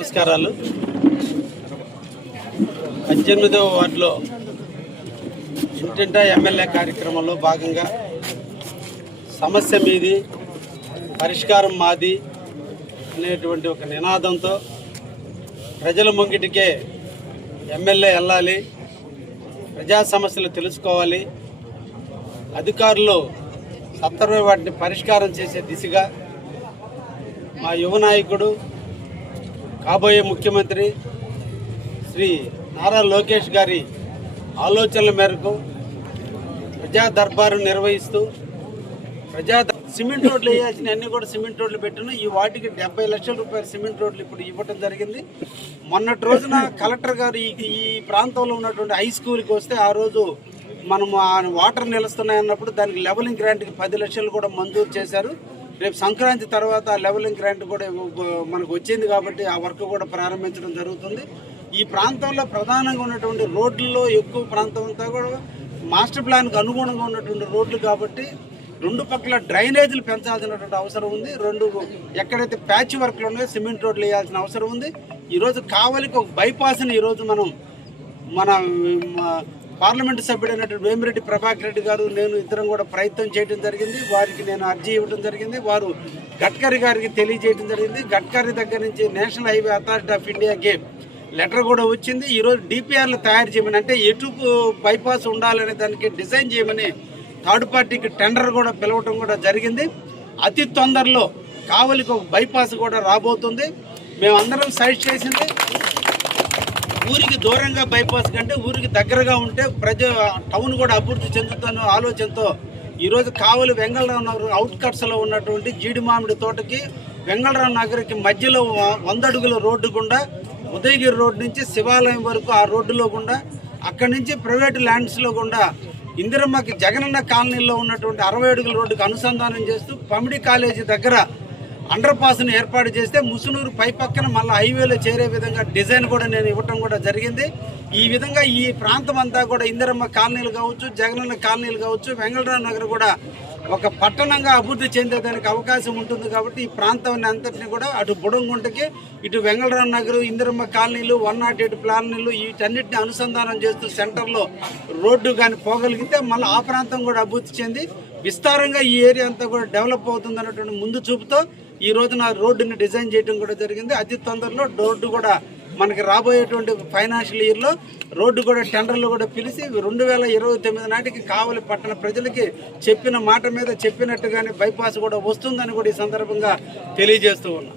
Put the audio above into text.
నమస్కారాలు. పద్దెనిమిదవ వార్డులో ఇంటింటా ఎమ్మెల్యే కార్యక్రమంలో భాగంగా సమస్య మీది పరిష్కారం మాది అనేటువంటి ఒక నినాదంతో ప్రజల ముంగిటికే ఎమ్మెల్యే వెళ్ళాలి. ప్రజా సమస్యలు తెలుసుకోవాలి. అధికారులు సత్వరమే వాటిని పరిష్కారం చేసే దిశగా మా యువ నాయకుడు కాబోయే ముఖ్యమంత్రి శ్రీ నారా లోకేష్ గారి ఆలోచనల మేరకు ప్రజా దర్బారు నిర్వహిస్తూ ప్రజా సిమెంట్ రోడ్లు వేయాల్సిన అన్ని కూడా సిమెంట్ రోడ్లు పెట్టిన. ఈ వాటికి డెబ్బై లక్షల రూపాయల సిమెంట్ రోడ్లు ఇప్పుడు ఇవ్వటం జరిగింది. మొన్నటి రోజున కలెక్టర్ గారు ఈ ఈ ప్రాంతంలో ఉన్నటువంటి హై స్కూల్కి వస్తే ఆ రోజు మనం ఆ వాటర్ నిలుస్తున్నాయి అన్నప్పుడు దానికి లెవలింగ్ గ్రాంట్కి పది లక్షలు కూడా మంజూరు చేశారు. రేపు సంక్రాంతి తర్వాత లెవలింగ్ గ్రాంట్ కూడా మనకు వచ్చింది కాబట్టి ఆ వర్క్ కూడా ప్రారంభించడం జరుగుతుంది. ఈ ప్రాంతంలో ప్రధానంగా ఉన్నటువంటి రోడ్లలో ఎక్కువ ప్రాంతం అంతా కూడా మాస్టర్ ప్లాన్కి అనుగుణంగా ఉన్నటువంటి రోడ్లు కాబట్టి రెండు పక్కల డ్రైనేజీలు పెంచాల్సినటువంటి అవసరం ఉంది. రెండు ఎక్కడైతే ప్యాచ్ వర్క్లు ఉన్నాయో సిమెంట్ రోడ్లు వేయాల్సిన అవసరం ఉంది. ఈరోజు కావలికి ఒక బైపాస్ని ఈరోజు మనం మన మ- పార్లమెంటు సభ్యుడైనటువంటి వేమిరెడ్డి ప్రభాకర్ రెడ్డి గారు నేను ఇద్దరం కూడా ప్రయత్నం చేయడం జరిగింది. వారికి నేను అర్జీ ఇవ్వడం జరిగింది. వారు గడ్కరీ గారికి తెలియజేయడం జరిగింది. గడ్కరీ దగ్గర నుంచి నేషనల్ హైవే అథారిటీ ఆఫ్ ఇండియాకి లెటర్ కూడా వచ్చింది. ఈరోజు డిపిఆర్లు తయారు చేయమని అంటే ఎటు బైపాస్ ఉండాలనే దానికి డిజైన్ చేయమని థర్డ్ పార్టీకి టెండర్ కూడా పిలవటం కూడా జరిగింది. అతి తొందరలో కావలికి ఒక బైపాస్ కూడా రాబోతుంది. మేమందరం సైడ్ చేసింది. ఊరికి దూరంగా బైపాస్ కంటే ఊరికి దగ్గరగా ఉంటే ప్రజ టౌన్ కూడా అభివృద్ధి చెందుతున్న ఆలోచనతో ఈరోజు కావలి వెంగళరావు నగర్ అవుట్కట్స్లో ఉన్నటువంటి జీడి మామిడి తోటకి వెంగళరావు నగర్కి మధ్యలో వంద అడుగుల రోడ్డు గుండా ఉదయగిరి రోడ్డు నుంచి శివాలయం వరకు ఆ రోడ్డులో గుండా అక్కడి నుంచి ప్రైవేట్ ల్యాండ్స్లో గుండా ఇందిరమ్మకి జగనన్న కాలనీలో ఉన్నటువంటి అరవై అడుగుల రోడ్డుకి అనుసంధానం చేస్తూ పమిడి కాలేజీ దగ్గర అండర్ పాస్ని ఏర్పాటు చేస్తే ముసునూరు పై పక్కన మళ్ళీ హైవేలో చేరే విధంగా డిజైన్ కూడా నేను ఇవ్వటం కూడా జరిగింది. ఈ విధంగా ఈ ప్రాంతం అంతా కూడా ఇందిరమ్మ కాలనీలు కావచ్చు జగనన్న కాలనీలు కావచ్చు వెంగళరావు నగర్ కూడా ఒక పట్టణంగా అభివృద్ధి చెందేదానికి అవకాశం ఉంటుంది కాబట్టి ఈ ప్రాంతాన్ని అంతటిని కూడా అటు బుడంగుంటకి ఇటు వెంగళరావు నగర్ ఇందిరమ్మ కాలనీలు వన్ నాట్ ఎయిట్ కాలనీలు వీటన్నిటిని అనుసంధానం చేస్తూ సెంటర్లో రోడ్డు కానీ పోగలిగితే మళ్ళీ ఆ ప్రాంతం కూడా అభివృద్ధి చెంది విస్తారంగా ఈ ఏరియా అంతా కూడా డెవలప్ అవుతుంది అన్నటువంటి ముందు చూపుతో ఈ రోజున రోడ్డుని డిజైన్ చేయడం కూడా జరిగింది. అతి తొందరలో రోడ్డు కూడా మనకి రాబోయేటువంటి ఫైనాన్షియల్ ఇయర్లో రోడ్డు కూడా టెండర్లు కూడా పిలిచి రెండు వేల ఇరవై తొమ్మిది నాటికి కావలి పట్టణ ప్రజలకి చెప్పిన మాట మీద చెప్పినట్టుగానే బైపాస్ కూడా వస్తుందని కూడా ఈ సందర్భంగా తెలియజేస్తూ ఉన్నాం.